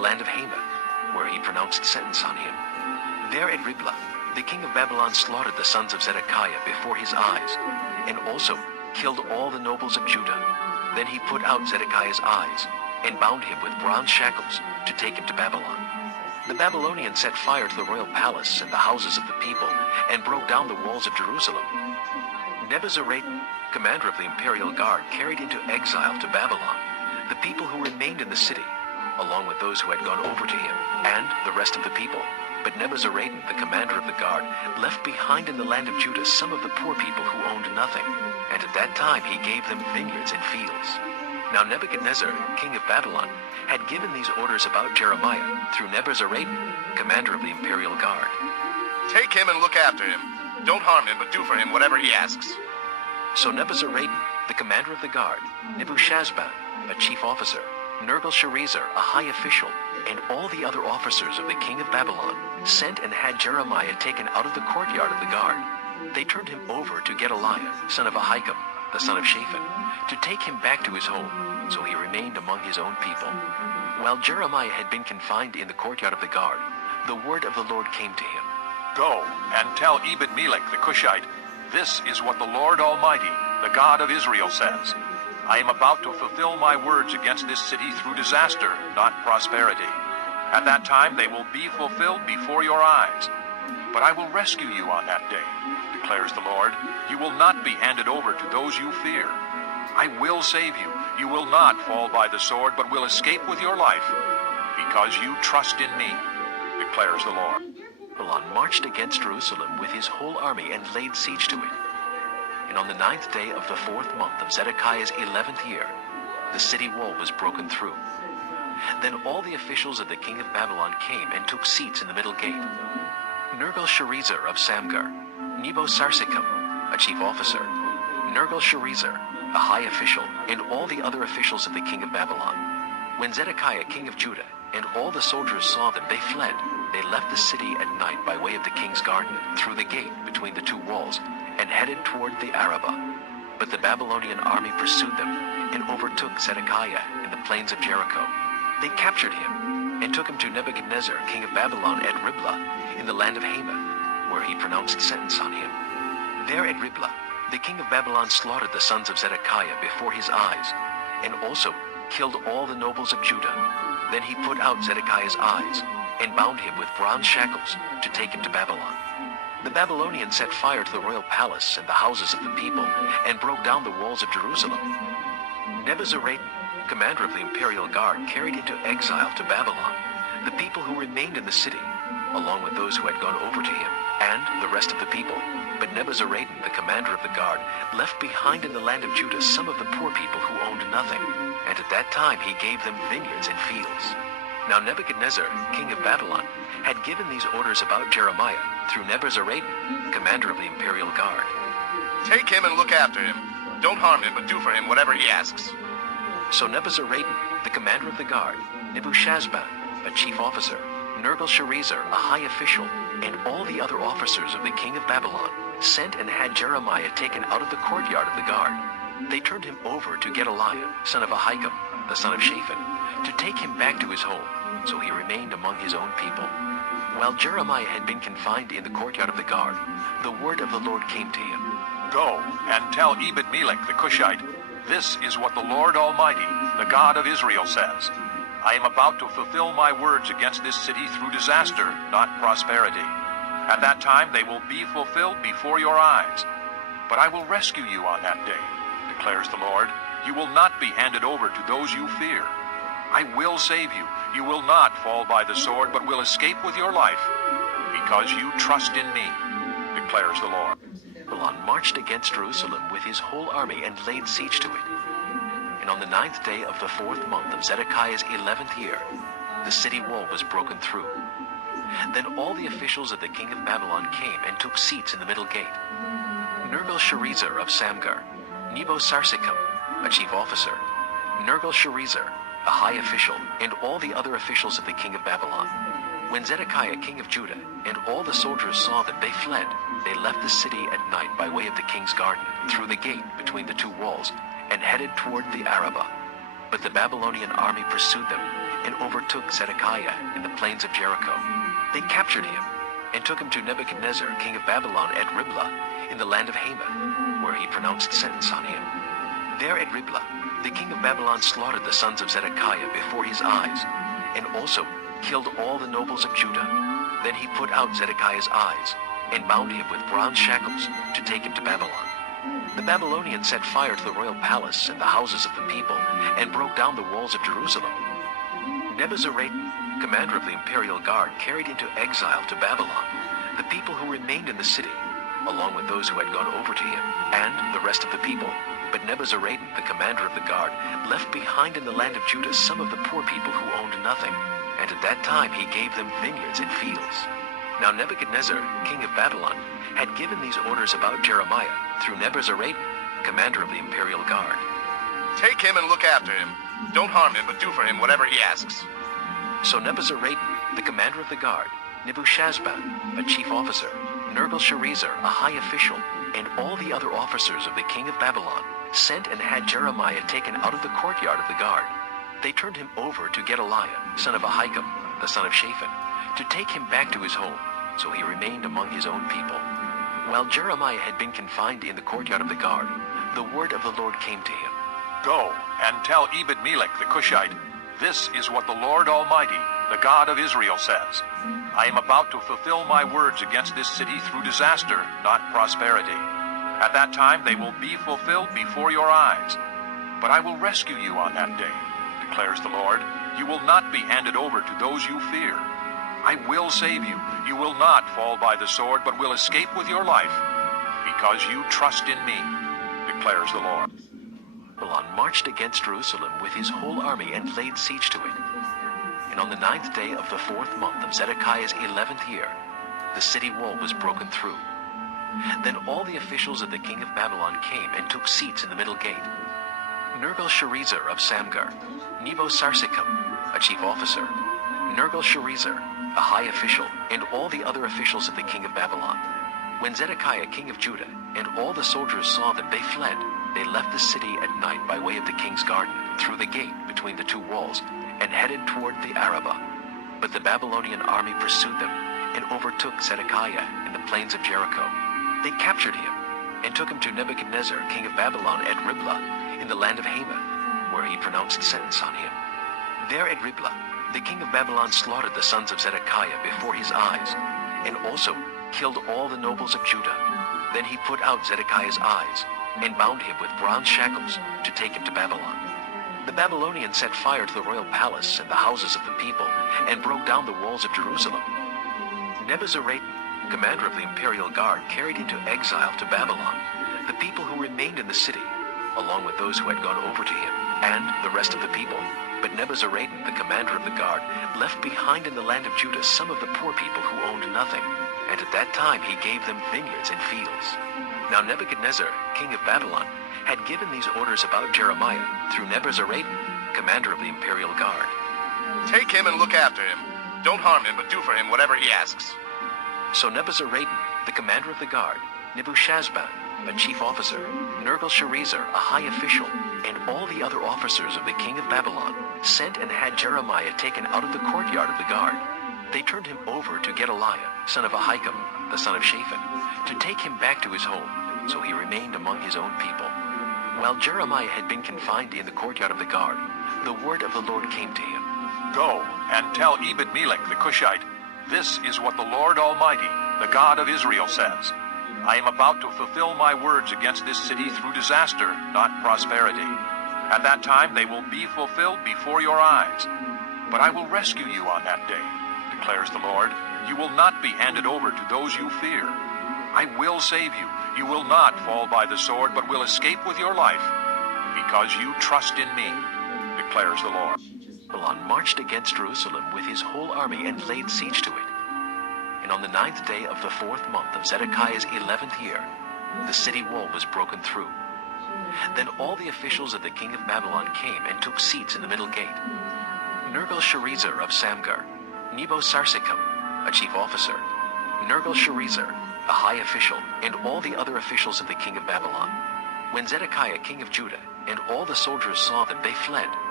land of Hamath, where he pronounced sentence on him. There at Riblah, the king of Babylon slaughtered the sons of Zedekiah before his eyes, and also killed all the nobles of Judah. Then he put out Zedekiah's eyes, and bound him with bronze shackles to take him to Babylon. The Babylonians set fire to the royal palace and the houses of the people, and broke down the walls of Jerusalem. Nebuzaradan, commander of the imperial guard, carried into exile to Babylon the people who remained in the city, along with those who had gone over to him, and the rest of the people. But Nebuzaradan, the commander of the guard, left behind in the land of Judah some of the poor people who owned nothing, and at that time he gave them vineyards and fields. Now Nebuchadnezzar, king of Babylon, had given these orders about Jeremiah through Nebuzaradan, commander of the imperial guard. Take him and look after him. Don't harm him, but do for him whatever he asks. So Nebuzaradan, the commander of the guard, Nebuchadnezzar, a chief officer, Nergal-Sharezer, a high official, and all the other officers of the king of Babylon sent and had Jeremiah taken out of the courtyard of the guard. They turned him over to Gedaliah, son of Ahikam, the son of Shaphan, to take him back to his home, so he remained among his own people. While Jeremiah had been confined in the courtyard of the guard, the word of the Lord came to him. Go and tell Ebed-Melech the Cushite, this is what the Lord Almighty, the God of Israel, says. I am about to fulfill my words against this city through disaster, not prosperity. At that time they will be fulfilled before your eyes. But I will rescue you on that day, declares the Lord. You will not be handed over to those you fear. I will save you. You will not fall by the sword, but will escape with your life, because you trust in me, declares the Lord. Babylon marched against Jerusalem with his whole army and laid siege to it. And on the 9th day of the 4th month of Zedekiah's 11th year, the city wall was broken through. Then all the officials of the king of Babylon came and took seats in the middle gate. Nergal-Sharezer of Samgar, Nebo-Sarsechim, a chief officer, Nergal-Sharezer, a high official, and all the other officials of the king of Babylon. When Zedekiah, king of Judah, and all the soldiers saw them, they fled. They left the city at night by way of the king's garden, through the gate between the two walls, and headed toward the Arabah. But the Babylonian army pursued them, and overtook Zedekiah in the plains of Jericho. They captured him, and took him to Nebuchadnezzar, king of Babylon, at Riblah, in the land of Hamath, where he pronounced sentence on him. There at Riblah, the king of Babylon slaughtered the sons of Zedekiah before his eyes, and also killed all the nobles of Judah. Then he put out Zedekiah's eyes, and bound him with bronze shackles to take him to Babylon. The Babylonians set fire to the royal palace and the houses of the people, and broke down the walls of Jerusalem. Nebuzaradan, commander of the imperial guard, carried into exile to Babylon the people who remained in the city, along with those who had gone over to him, and the rest of the people. But Nebuzaradan, the commander of the guard, left behind in the land of Judah some of the poor people who owned nothing, and at that time he gave them vineyards and fields. Now Nebuchadnezzar, king of Babylon, had given these orders about Jeremiah through Nebuzaradan, commander of the imperial guard. Take him and look after him. Don't harm him, but do for him whatever he asks. So Nebuzaradan, the commander of the guard, Nebuchadnezzar, a chief officer, Nergal-Sharezer, a high official, and all the other officers of the king of Babylon sent and had Jeremiah taken out of the courtyard of the guard. They turned him over to Gedaliah, son of Ahikam, the son of Shaphan, to take him back to his home, so he remained among his own people. While Jeremiah had been confined in the courtyard of the guard, the word of the Lord came to him. Go and tell Ebed-Melech the Cushite, this is what the Lord Almighty, the God of Israel, says. I am about to fulfill my words against this city through disaster, not prosperity. At that time they will be fulfilled before your eyes. But I will rescue you on that day, declares the Lord. You will not be handed over to those you fear. I will save you. You will not fall by the sword, but will escape with your life, because you trust in me, declares the Lord. Babylon marched against Jerusalem with his whole army and laid siege to it. And on the 9th day of the 4th month of Zedekiah's 11th year, the city wall was broken through. Then all the officials of the king of Babylon came and took seats in the middle gate. Nergal-Sharezer of Samgar, Nebo-Sarsechim, a chief officer, Nergal-Sharezer, a high official, and all the other officials of the king of Babylon. When Zedekiah, king of Judah, and all the soldiers saw them, they fled. They left the city at night by way of the king's garden, through the gate between the two walls, and headed toward the Arabah. But the Babylonian army pursued them, and overtook Zedekiah in the plains of Jericho. They captured him and took him to Nebuchadnezzar, king of Babylon, at Riblah, in the land of Hamath, where he pronounced sentence on him. There at Riblah, the king of Babylon slaughtered the sons of Zedekiah before his eyes, and also killed all the nobles of Judah. Then he put out Zedekiah's eyes, and bound him with bronze shackles to take him to Babylon. The Babylonians set fire to the royal palace and the houses of the people, and broke down the walls of Jerusalem. Nebuzaradan, commander of the imperial guard, carried into exile to Babylon the people who remained in the city, along with those who had gone over to him, and the rest of the people. But Nebuzaradan, the commander of the guard, left behind in the land of Judah some of the poor people who owned nothing, and at that time he gave them vineyards and fields. Now Nebuchadnezzar, king of Babylon, had given these orders about Jeremiah through Nebuzaradan, commander of the imperial guard. Take him and look after him. Don't harm him, but do for him whatever he asks. So Nebuzaradan, the commander of the guard, Nebuchadnezzar, a chief officer, Nergal-Sharezer, a high official, and all the other officers of the king of Babylon, sent and had Jeremiah taken out of the courtyard of the guard. They turned him over to Gedaliah, son of Ahikam, the son of Shaphan, to take him back to his home, so he remained among his own people. While Jeremiah had been confined in the courtyard of the guard, the word of the Lord came to him. Go and tell Ebed-Melech the Cushite, this is what the Lord Almighty, the God of Israel, says. I am about to fulfill my words against this city through disaster, not prosperity. At that time they will be fulfilled before your eyes. But I will rescue you on that day, declares the Lord. You will not be handed over to those you fear. I will save you. You will not fall by the sword, but will escape with your life, because you trust in me, declares the Lord. Babylon marched against Jerusalem with his whole army and laid siege to it. And on the 9th day of the 4th month of Zedekiah's 11th year, the city wall was broken through. Then all the officials of the king of Babylon came and took seats in the middle gate. Nergal-Sharezer of Samgar, Nebo-Sarsekim, a chief officer, Nergal-Sharezer, a high official, and all the other officials of the king of Babylon. When Zedekiah, king of Judah, and all the soldiers saw them, they fled. They left the city at night by way of the king's garden, through the gate between the two walls, and headed toward the Arabah. But the Babylonian army pursued them, and overtook Zedekiah in the plains of Jericho. They captured him, and took him to Nebuchadnezzar, king of Babylon, at Riblah, in the land of Hamath, where he pronounced sentence on him. There at Riblah, the king of Babylon slaughtered the sons of Zedekiah before his eyes, and also killed all the nobles of Judah. Then he put out Zedekiah's eyes, and bound him with bronze shackles to take him to Babylon. The Babylonians set fire to the royal palace and the houses of the people, and broke down the walls of Jerusalem. Nebuzaradan, commander of the imperial guard, carried into exile to Babylon the people who remained in the city, along with those who had gone over to him, and the rest of the people. But Nebuzaradan, the commander of the guard, left behind in the land of Judah some of the poor people who owned nothing, and at that time he gave them vineyards and fields. Now Nebuchadnezzar, king of Babylon, had given these orders about Jeremiah through Nebuzaradan, commander of the imperial guard. Take him and look after him. Don't harm him, but do for him whatever he asks. So Nebuzaradan, the commander of the guard, Nebuchadnezzar, a chief officer, Nergal-Sharezer, a high official, and all the other officers of the king of Babylon, sent and had Jeremiah taken out of the courtyard of the guard. They turned him over to Gedaliah, son of Ahikam, the son of Shaphan, to take him back to his home, so he remained among his own people. While Jeremiah had been confined in the courtyard of the guard, the word of the Lord came to him. Go and tell Ebed-Melech the Cushite, this is what the Lord Almighty, the God of Israel, says. I am about to fulfill my words against this city through disaster, not prosperity. At that time they will be fulfilled before your eyes. But I will rescue you on that day, declares the Lord. You will not be handed over to those you fear. I will save you. You will not fall by the sword, but will escape with your life, because you trust in me, declares the Lord. Babylon marched against Jerusalem with his whole army and laid siege to it. And on the 9th day of the 4th month of Zedekiah's 11th year, the city wall was broken through. Then all the officials of the king of Babylon came and took seats in the middle gate. Nergal-Sharezer of Samgar, Nebo-Sarsekim, a chief officer, Nergal-Sharezer, a high official, and all the other officials of the king of Babylon. When Zedekiah, king of Judah, and all the soldiers saw them, they fled.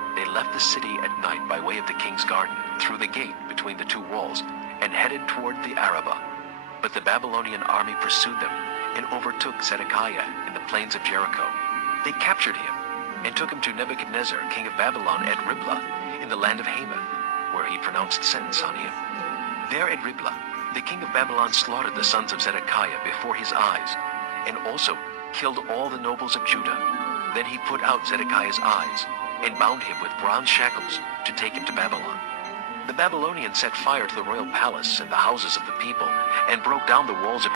They left the city at night by way of the king's garden, through the gate between the two walls, and headed toward the Arabah. But the Babylonian army pursued them and overtook Zedekiah in the plains of Jericho. They captured him and took him to Nebuchadnezzar, king of Babylon, at Riblah, in the land of Hamath, where he pronounced sentence on him. There at Riblah, the king of Babylon slaughtered the sons of Zedekiah before his eyes, and also killed all the nobles of Judah. Then he put out Zedekiah's eyes, and bound him with bronze shackles to take him to Babylon. The Babylonians set fire to the royal palace and the houses of the people, and broke down the walls of